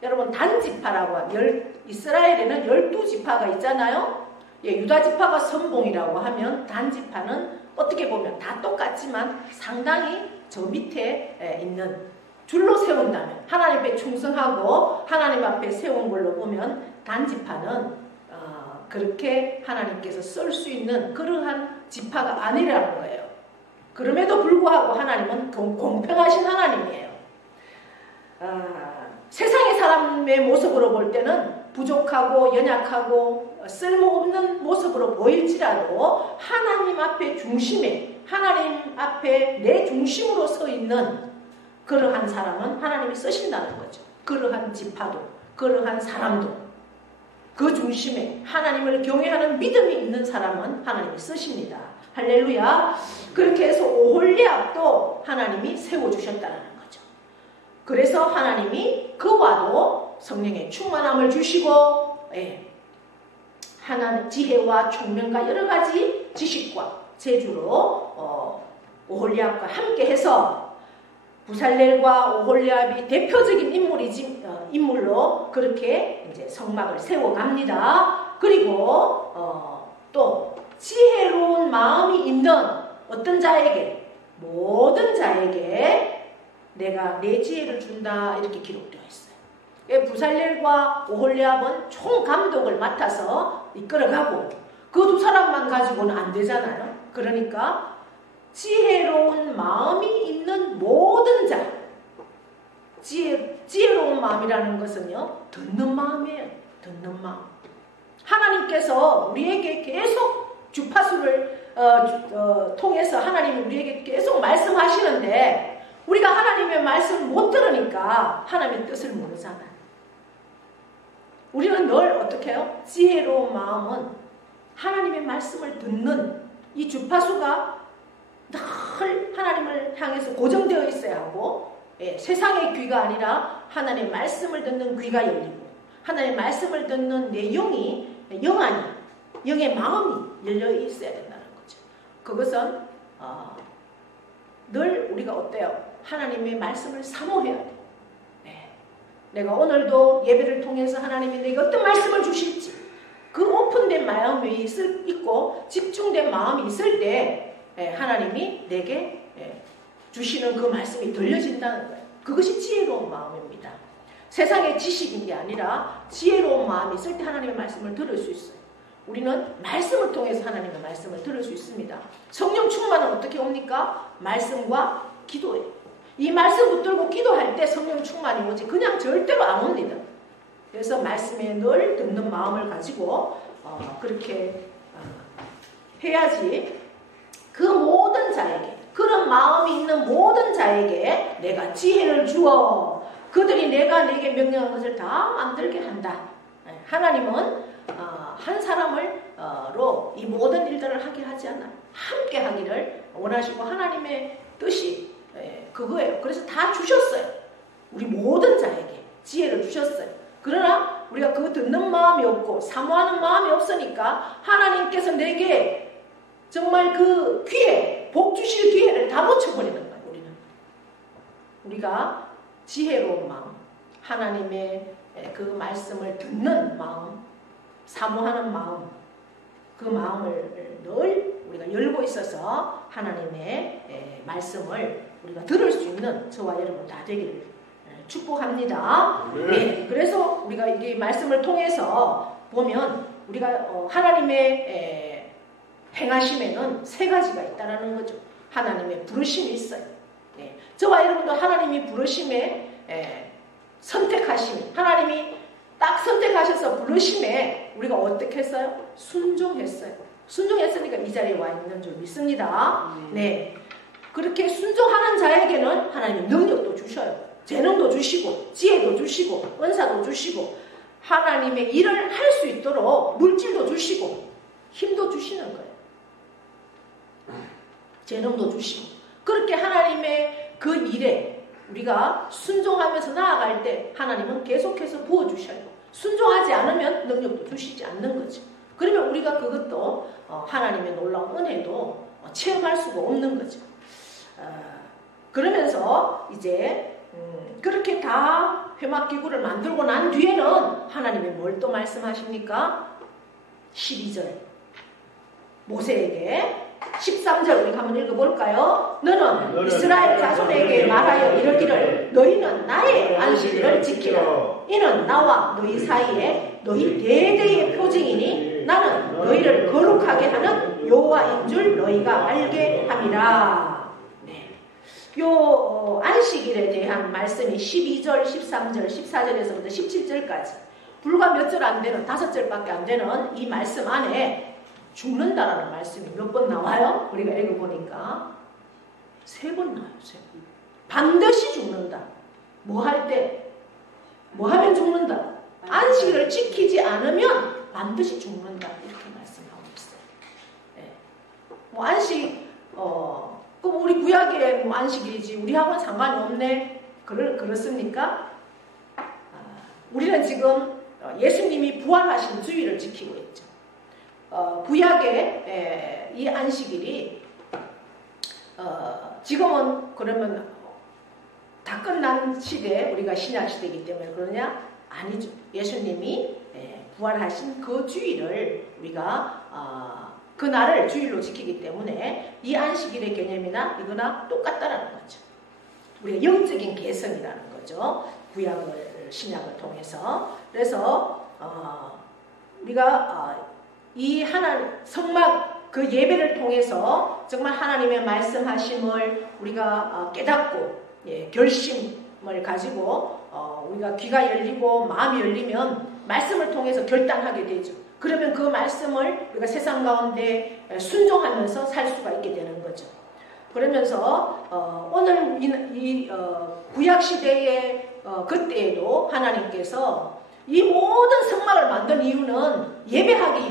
여러분 단지파라고 하면 이스라엘에는 12지파가 있잖아요. 유다지파가 선봉이라고 하면 단지파는 어떻게 보면 다 똑같지만 상당히 저 밑에 있는 줄로 세운다면 하나님 앞에 충성하고 하나님 앞에 세운 걸로 보면 단지파는 그렇게 하나님께서 쓸 수 있는 그러한 지파가 아니라는 거예요. 그럼에도 불구하고 하나님은 공평하신 하나님이에요. 세상의 사람의 모습으로 볼 때는 부족하고 연약하고 쓸모없는 모습으로 보일지라도 하나님 앞에 중심에 하나님 앞에 내 중심으로 서 있는 그러한 사람은 하나님이 쓰신다는 거죠. 그러한 지파도 그러한 사람도 그 중심에 하나님을 경외하는 믿음이 있는 사람은 하나님이 쓰십니다. 할렐루야. 그렇게 해서 오홀리압도 하나님이 세워주셨다는 거죠. 그래서 하나님이 그와도 성령의 충만함을 주시고 하나님 지혜와 총명과 여러 가지 지식과 재주로 오홀리압과 함께 해서 부살렐과 오홀리압이 대표적인 인물로 그렇게 이제 성막을 세워갑니다. 그리고 또 지혜로운 마음이 있는 어떤 자에게 모든 자에게 내가 내 지혜를 준다 이렇게 기록되어 있어요. 부살렐과 오홀리압은 총 감독을 맡아서 이끌어가고 그 두 사람만 가지고는 안 되잖아요. 그러니까 지혜로운 마음이 있는 모든 자. 지혜로운 마음이라는 것은요, 듣는 마음이에요. 듣는 마음. 하나님께서 우리에게 계속 주파수를 통해서 하나님이 우리에게 계속 말씀하시는데 우리가 하나님의 말씀을 못 들으니까 하나님의 뜻을 모르잖아요. 우리는 늘 어떻게 해요? 지혜로운 마음은 하나님의 말씀을 듣는 이 주파수가 늘 하나님을 향해서 고정되어 있어야 하고 세상의 귀가 아니라 하나님의 말씀을 듣는 귀가 열리고 하나님의 말씀을 듣는 내 영이 영의 마음이 열려 있어야 된다는 거죠. 그것은 늘 우리가 어때요? 하나님의 말씀을 사모해야 돼요. 내가 오늘도 예배를 통해서 하나님이 내게 어떤 말씀을 주실지 그 오픈된 마음이 있고 집중된 마음이 있을 때 하나님이 내게 주시는 그 말씀이 들려진다는 거예요. 그것이 지혜로운 마음입니다. 세상의 지식인 게 아니라 지혜로운 마음이 있을 때 하나님의 말씀을 들을 수 있어요. 우리는 말씀을 통해서 하나님의 말씀을 들을 수 있습니다. 성령 충만은 어떻게 옵니까? 말씀과 기도예요. 이 말씀 붙들고 기도할 때 성령 충만이 오지 그냥 절대로 안 옵니다. 그래서 말씀에 늘 듣는 마음을 가지고 그렇게 해야지 그 모든 자에게 그런 마음이 있는 모든 자에게 내가 지혜를 주어 그들이 내가 내게 명령한 것을 다 만들게 한다. 하나님은 한 사람으로 이 모든 일들을 하게 하지 않아요. 함께 하기를 원하시고 하나님의 뜻이 그거예요. 그래서 다 주셨어요. 우리 모든 자에게 지혜를 주셨어요. 그러나 우리가 그거 듣는 마음이 없고 사모하는 마음이 없으니까 하나님께서 내게 정말 그 기회, 복 주실 기회를 다 놓쳐버리는 거예요. 우리가 지혜로운 마음, 하나님의 그 말씀을 듣는 마음, 사모하는 마음, 그 마음을 늘 우리가 열고 있어서 하나님의 말씀을 우리가 들을 수 있는 저와 여러분 다 되기를 축복합니다. 네, 그래서 우리가 이 말씀을 통해서 보면 우리가 하나님의 행하심에는 세 가지가 있다라는 거죠. 하나님의 부르심이 있어요. 네, 저와 여러분도 하나님이 부르심에 선택하심, 하나님이 딱 선택하셔서 부르심에 우리가 어떻게 했어요? 순종했어요. 순종했으니까 이 자리에 와 있는 줄 믿습니다. 네, 그렇게 순종하는 자에게는 하나님이 능력도 주셔요. 재능도 주시고 지혜도 주시고 은사도 주시고 하나님의 일을 할 수 있도록 물질도 주시고 힘도 주시는 거예요. 재능도 주시고 그렇게 하나님의 그 일에 우리가 순종하면서 나아갈 때 하나님은 계속해서 부어주셔요. 순종하지 않으면 능력도 주시지 않는 거죠. 그러면 우리가 그것도 하나님의 놀라운 은혜도 체험할 수가 없는 거죠. 그러면서 이제 그렇게 다 회막기구를 만들고 난 뒤에는 하나님이 뭘 또 말씀하십니까? 12절 모세에게 13절 우리 한번 읽어볼까요? 너는 이스라엘 자손에게 말하여 이르기를 너희는 나의 안식일을 지키라. 이는 나와 너희 사이에 너희 대대의 표징이니 나는 너희를 거룩하게 하는 여호와인 줄 너희가 알게 함이라. 네. 요 안식일에 대한 말씀이 12절, 13절, 14절에서부터 17절까지 불과 몇 절 안 되는 5절밖에 안 되는 이 말씀 안에 죽는다라는 말씀이 몇 번 나와요? 우리가 읽어보니까 3번 나와요. 3번. 반드시 죽는다. 뭐 할 때? 뭐 하면 죽는다? 안식일을 지키지 않으면 반드시 죽는다. 이렇게 말씀하고 있어요. 네. 뭐 안식, 그럼 우리 구약의 뭐 안식일이지 우리하고는 상관이 없네. 그렇습니까? 우리는 지금 예수님이 부활하신 주일을 지키고 있죠. 구약의 이 안식일이 지금은 그러면 다 끝난 시대, 우리가 신약 시대이기 때문에 그러냐? 아니죠. 예수님이 부활하신 그 주일을 우리가 그 날을 주일로 지키기 때문에 이 안식일의 개념이나 이거나 똑같다라는 거죠. 우리가 영적인 개성이라는 거죠. 구약을 신약을 통해서. 그래서 우리가 이 성막 그 예배를 통해서 정말 하나님의 말씀하심을 우리가 깨닫고 결심을 가지고 우리가 귀가 열리고 마음이 열리면 말씀을 통해서 결단하게 되죠. 그러면 그 말씀을 우리가 세상 가운데 순종하면서 살 수가 있게 되는 거죠. 그러면서 오늘 이 구약 시대의 그때에도 하나님께서 이 모든 성막을 만든 이유는 예배하게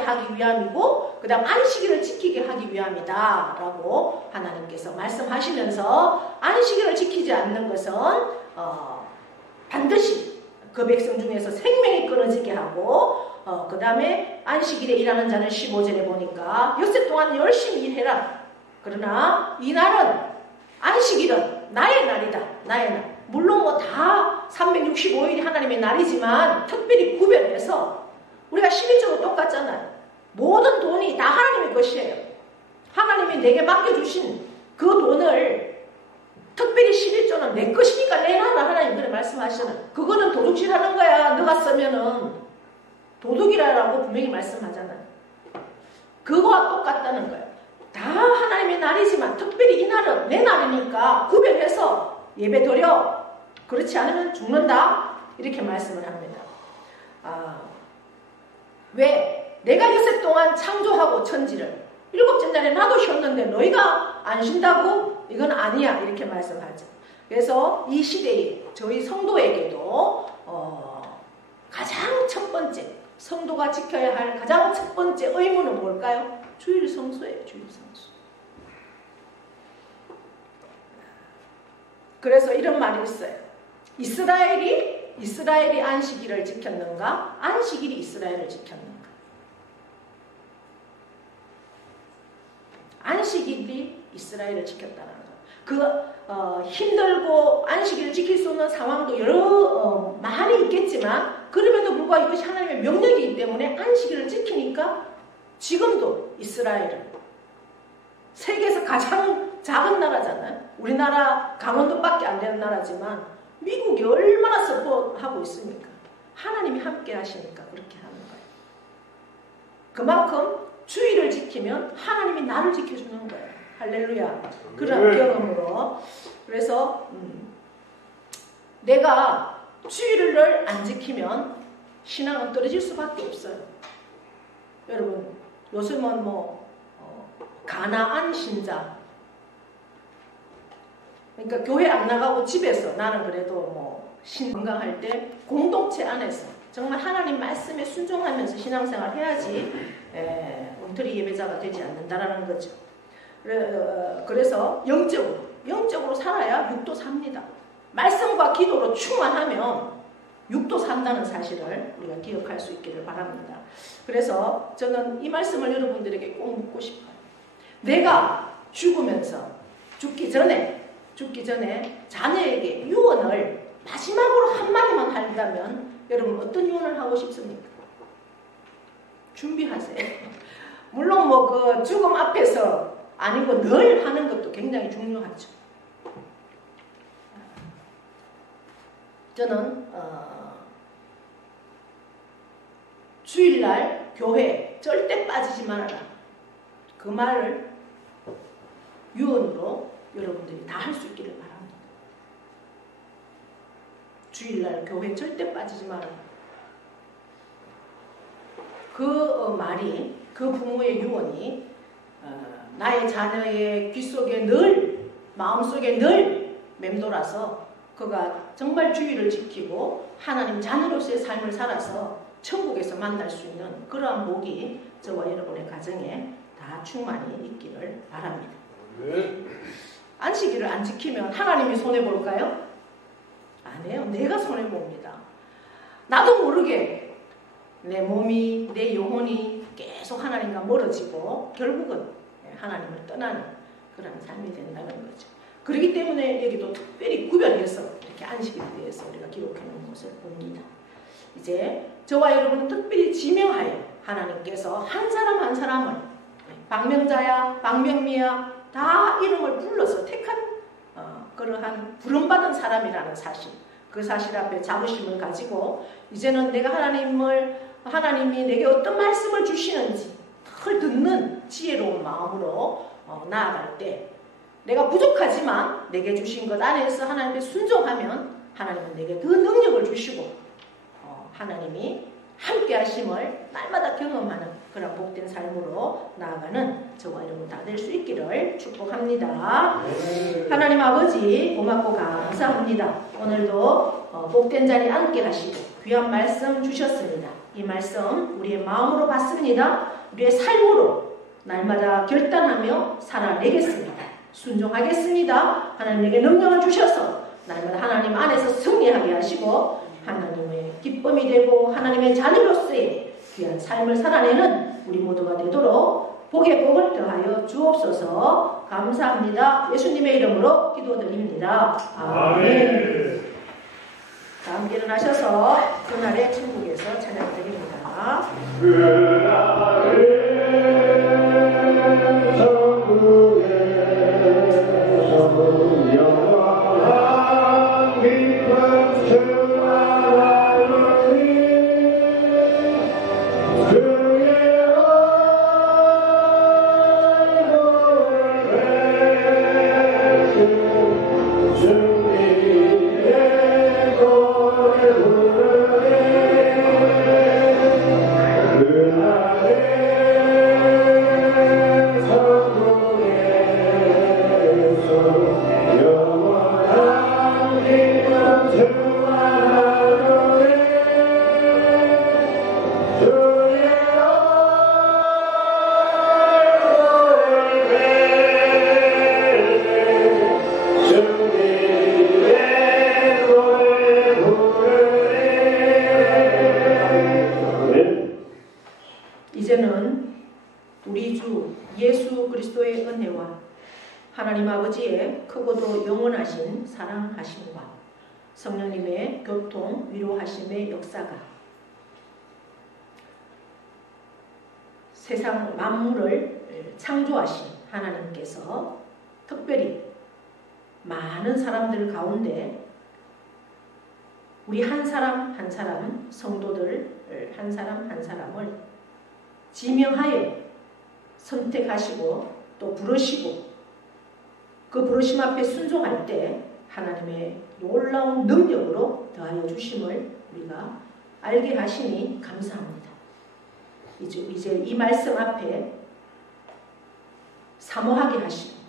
하기 위함이고 그 다음 안식일을 지키게 하기 위함이다 라고 하나님께서 말씀하시면서 안식일을 지키지 않는 것은 반드시 그 백성 중에서 생명이 끊어지게 하고 그 다음에 안식일에 일하는 자는 15절에 보니까 엿새 동안 열심히 일해라. 그러나 이 날은 안식일은 나의 날이다. 나의 날. 물론 뭐 다 365일이 하나님의 날이지만 특별히 구별해서 우리가 11조도 똑같잖아요. 모든 돈이 다 하나님의 것이에요. 하나님이 내게 맡겨주신 그 돈을 특별히 11조는 내 것이니까 내놔라. 하나님 그래 말씀하시잖아요. 그거는 도둑질하는 거야. 너가 쓰면은 도둑이라고 분명히 말씀하잖아요. 그거와 똑같다는 거예요. 다 하나님의 날이지만 특별히 이 날은 내 날이니까 구별해서 예배 드려. 그렇지 않으면 죽는다. 이렇게 말씀을 합니다. 왜? 내가 엿새 동안 창조하고 천지를 7째 날에 나도 쉬었는데 너희가 안 쉰다고? 이건 아니야. 이렇게 말씀하죠. 그래서 이 시대에 저희 성도에게도 가장 첫 번째 성도가 지켜야 할 가장 첫 번째 의무는 뭘까요? 주일 성수예요. 주일 성수. 그래서 이런 말이 있어요. 이스라엘이 이스라엘이 안식일을 지켰는가? 안식일이 이스라엘을 지켰는가? 안식일이 이스라엘을 지켰다는 거. 힘들고 안식일을 지킬 수 없는 상황도 여러 많이 있겠지만 그럼에도 불구하고 이것이 하나님의 명령이기 때문에 안식일을 지키니까 지금도 이스라엘은 세계에서 가장 작은 나라잖아요. 우리나라 강원도밖에 안 되는 나라지만 미국이 얼마나 서포트하고 있습니까? 하나님이 함께 하시니까 그렇게 하는 거예요. 그만큼 주의를 지키면 하나님이 나를 지켜주는 거예요. 할렐루야. 그런 경험으로. 그래서 내가 주의를 안 지키면 신앙은 떨어질 수밖에 없어요. 여러분 요즘은 가나안 신자, 그러니까 교회 안 나가고 집에서 나는 그래도 건강할 때 공동체 안에서 정말 하나님 말씀에 순종하면서 신앙생활 해야지 엉터리 예배자가 되지 않는다라는 거죠. 그래서 영적으로 살아야 육도 삽니다. 말씀과 기도로 충만하면 육도 산다는 사실을 우리가 기억할 수 있기를 바랍니다. 그래서 저는 이 말씀을 여러분들에게 꼭 묻고 싶어요. 내가 죽기 전에 자녀에게 유언을 마지막으로 한마디만 한다면 여러분 어떤 유언을 하고 싶습니까? 준비하세요. 물론 그 죽음 앞에서 아니고 늘 하는 것도 굉장히 중요하죠. 저는 주일날 교회 절대 빠지지 말아라. 그 말을 유언으로 여러분들이 다 할 수 있기를 바랍니다. 주일날 교회 절대 빠지지 말아라. 그 말이, 그 부모의 유언이 나의 자녀의 귓속에 늘, 마음속에 늘 맴돌아서 그가 정말 주의를 지키고 하나님 자녀로서의 삶을 살아서 천국에서 만날 수 있는 그러한 복이 저와 여러분의 가정에 다 충만히 있기를 바랍니다. 안식일을 안 지키면 하나님이 손해볼까요? 아니에요. 내가 손해봅니다. 나도 모르게 내 몸이, 내 영혼이 계속 하나님과 멀어지고 결국은 하나님을 떠나는 그런 삶이 된다는 거죠. 그렇기 때문에 여기도 특별히 구별해서 이렇게 안식일에 대해서 우리가 기록해 놓은 것을 봅니다. 이제 저와 여러분은 특별히 지명하여 하나님께서 한 사람 한 사람을 박명자야, 박명미야 다 이름을 불러서 택한 그러한 부름받은 사람이라는 사실, 그 사실 앞에 자부심을 가지고 이제는 내가 하나님이 내게 어떤 말씀을 주시는지 늘 듣는 지혜로운 마음으로 나아갈 때 내가 부족하지만 내게 주신 것 안에서 하나님께 순종하면 하나님은 내게 그 능력을 주시고 하나님이 함께 하심을 날마다 경험하는 그런 복된 삶으로 나아가는 저와 여러분 다 될 수 있기를 축복합니다. 하나님 아버지 고맙고 감사합니다. 오늘도 복된 자리에 앉게 하시고 귀한 말씀 주셨습니다. 이 말씀 우리의 마음으로 받습니다. 우리의 삶으로 날마다 결단하며 살아내겠습니다. 순종하겠습니다. 하나님에게 능력을 주셔서 날마다 하나님 안에서 승리하게 하시고 하나님의 기쁨이 되고 하나님의 자녀로서의 귀한 삶을 살아내는 우리 모두가 되도록 복의 복을 더하여 주옵소서. 감사합니다. 예수님의 이름으로 기도드립니다. 아멘. 다 함께 일어나셔서 그날의 천국에서 찬양드립니다. 그날의 천국에서 영원한 기쁨 충만하리니 그의 얼굴을 뵈신 주님의 노래 부르네. 이제는 우리 주 예수 그리스도의 은혜와 하나님 아버지의 크고도 영원하신 사랑하심과 성령님의 교통 위로하심의 역사가 세상 만물을 창조하신 하나님께서 특별히 많은 사람들 가운데 우리 한 사람 한 사람 성도들 한 사람 한 사람을 지명하여 선택하시고 또 부르시고 그 부르심 앞에 순종할 때 하나님의 놀라운 능력으로 더하여 주심을 우리가 알게 하시니 감사합니다. 이제 이 말씀 앞에 사모하게 하시고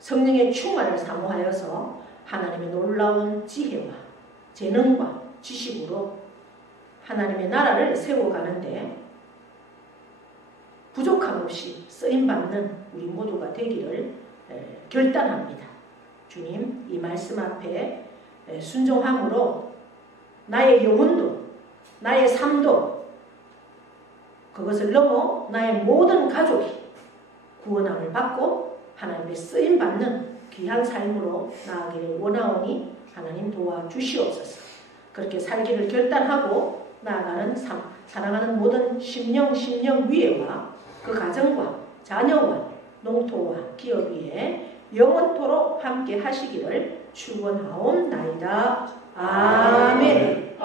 성령의 충만을 사모하여서 하나님의 놀라운 지혜와 재능과 지식으로 하나님의 나라를 세워가는데 부족함 없이 쓰임받는 우리 모두가 되기를 결단합니다. 주님, 이 말씀 앞에 순종함으로 나의 영혼도 나의 삶도 그것을 넘어 나의 모든 가족이 구원함을 받고 하나님의 쓰임받는 귀한 삶으로 나아가기를 원하오니 하나님 도와주시옵소서. 그렇게 살기를 결단하고 나아가는 삶, 사랑하는 모든 심령 위에와 그 가정과 자녀와 농토와 기업 위에 영원토록 함께 하시기를 축원하옵나이다. 아멘.